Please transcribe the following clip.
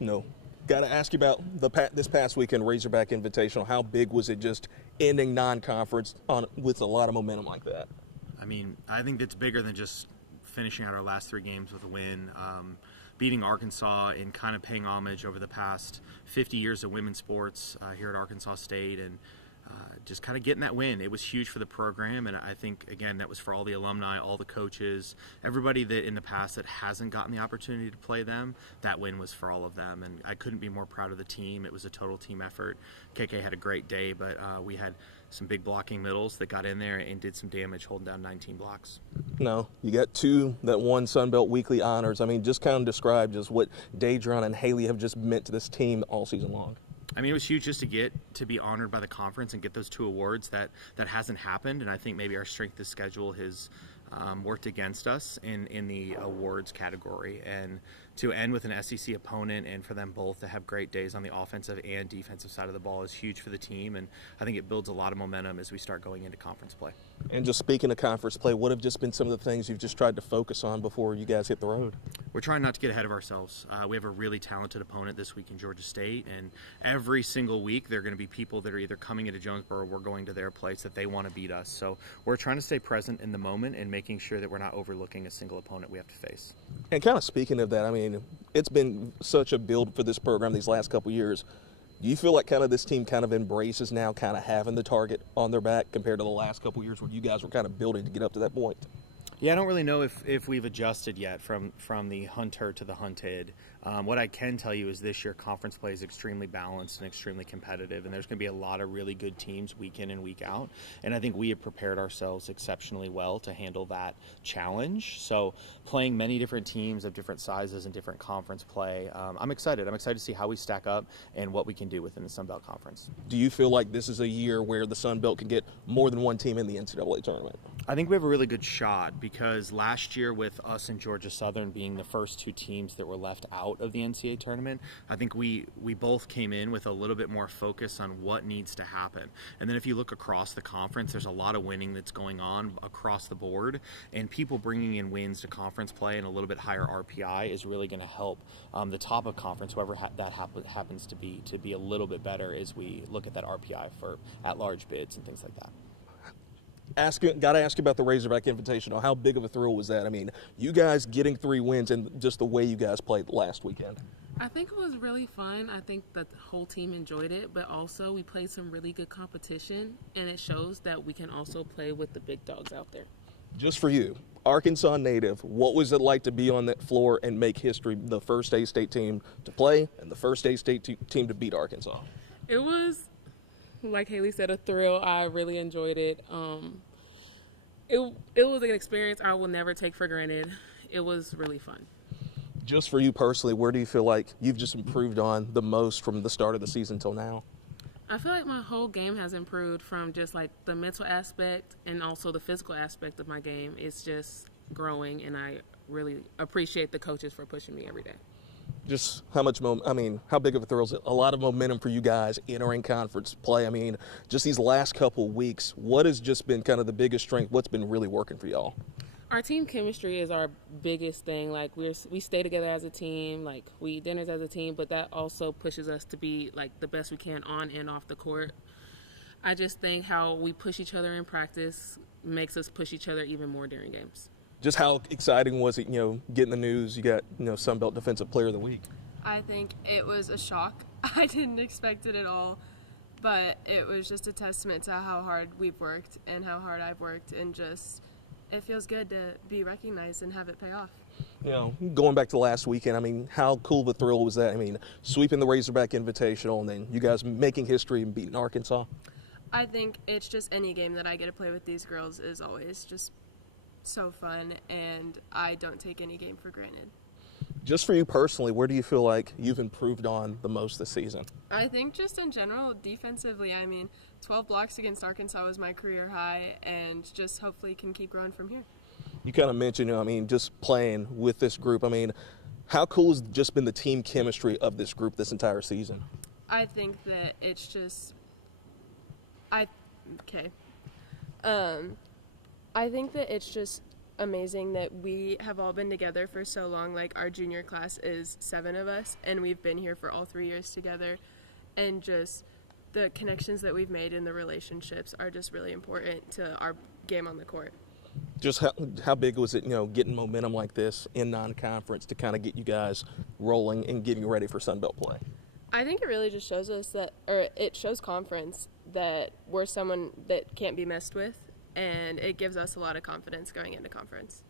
No. Got to ask you about this past weekend Razorback Invitational. How big was it just ending non-conference with a lot of momentum like that? I mean, I think it's bigger than just finishing out our last 3 games with a win. Beating Arkansas and kind of paying homage over the past 50 years of women's sports here at Arkansas State, and just kind of getting that win. It was huge for the program, and I think, again, that was for all the alumni, all the coaches, everybody that in the past that hasn't gotten the opportunity to play them. That win was for all of them, and I couldn't be more proud of the team. It was a total team effort. KK had a great day, but we had some big blocking middles that got in there and did some damage holding down 19 blocks. No, you got 2 that won Sunbelt Weekly honors. I mean, just kind of describe just what Daedrianna and Haley have just meant to this team all season long. I mean, it was huge just to get to be honored by the conference and get those 2 awards. That hasn't happened, and I think maybe our strength of schedule has worked against us in the awards category. And to end with an SEC opponent and for them both to have great days on the offensive and defensive side of the ball is huge for the team, and I think it builds a lot of momentum as we start going into conference play. And just speaking of conference play, what have just been some of the things you've just tried to focus on before you guys hit the road? We're trying not to get ahead of ourselves. We have a really talented opponent this week in Georgia State, and every single week there are going to be people that are either coming into Jonesboro or we're going to their place that they want to beat us. So we're trying to stay present in the moment and making sure that we're not overlooking a single opponent we have to face. And kind of speaking of that, I mean, it's been such a build for this program these last couple years. Do you feel like kind of this team kind of embraces now kind of having the target on their back compared to the last couple years where you guys were kind of building to get up to that point? Yeah, I don't really know if we've adjusted yet from the hunter to the hunted. What I can tell you is this year conference play is extremely balanced and extremely competitive, and there's going to be a lot of really good teams week in and week out. And I think we have prepared ourselves exceptionally well to handle that challenge. So playing many different teams of different sizes and different conference play, I'm excited. I'm excited to see how we stack up and what we can do within the Sun Belt Conference. Do you feel like this is a year where the Sun Belt can get more than one team in the NCAA tournament? I think we have a really good shot because last year with us and Georgia Southern being the first 2 teams that were left out of the NCAA tournament, I think we both came in with a little bit more focus on what needs to happen. And then if you look across the conference, there's a lot of winning that's going on across the board, and people bringing in wins to conference play and a little bit higher RPI is really going to help the top of conference, whoever that happens to be a little bit better as we look at that RPI for at-large bids and things like that. Got to ask you about the Razorback Invitational. How big of a thrill was that? I mean, you guys getting 3 wins and just the way you guys played last weekend. I think it was really fun. I think that the whole team enjoyed it, but also we played some really good competition, and it shows that we can also play with the big dogs out there. Just for you, Arkansas native, what was it like to be on that floor and make history, the first A-State team to play and the first A-State team to beat Arkansas? It was, like Haley said, a thrill. I really enjoyed it. It was an experience I will never take for granted. It was really fun. Just for you personally, where do you feel like you've just improved on the most from the start of the season till now? I feel like my whole game has improved from just like the mental aspect and also the physical aspect of my game. It's just growing, and I really appreciate the coaches for pushing me every day. Just how big of a thrill is it? A lot of momentum for you guys entering conference play. I mean, just these last couple weeks, what has just been kind of the biggest strength? What's been really working for y'all? Our team chemistry is our biggest thing. Like we stay together as a team, like we eat dinners as a team, but that also pushes us to be like the best we can on and off the court. I just think how we push each other in practice makes us push each other even more during games. Just how exciting was it, getting the news you got, Sun Belt Defensive Player of the Week? I think it was a shock. I didn't expect it at all, but it was just a testament to how hard we've worked and how hard I've worked, and just it feels good to be recognized and have it pay off. Going back to last weekend, I mean, how cool of a thrill was that? I mean, sweeping the Razorback Invitational and then you guys making history and beating Arkansas? I think it's just any game that I get to play with these girls is always just so fun, and I don't take any game for granted. Just for you personally, where do you feel like you've improved on the most this season? I think just in general, defensively, 12 blocks against Arkansas was my career high, and just hopefully can keep growing from here. You kind of mentioned, just playing with this group. How cool has just been the team chemistry of this group this entire season? I think that it's just, I think that it's just amazing that we have all been together for so long. Like, our junior class is 7 of us, and we've been here for all 3 years together. And just the connections that we've made and the relationships are just really important to our game on the court. Just how big was it, getting momentum like this in non-conference to kind of get you guys rolling and getting ready for Sun Belt play? I think it really just shows us that, or it shows conference that we're someone that can't be messed with, and it gives us a lot of confidence going into conference.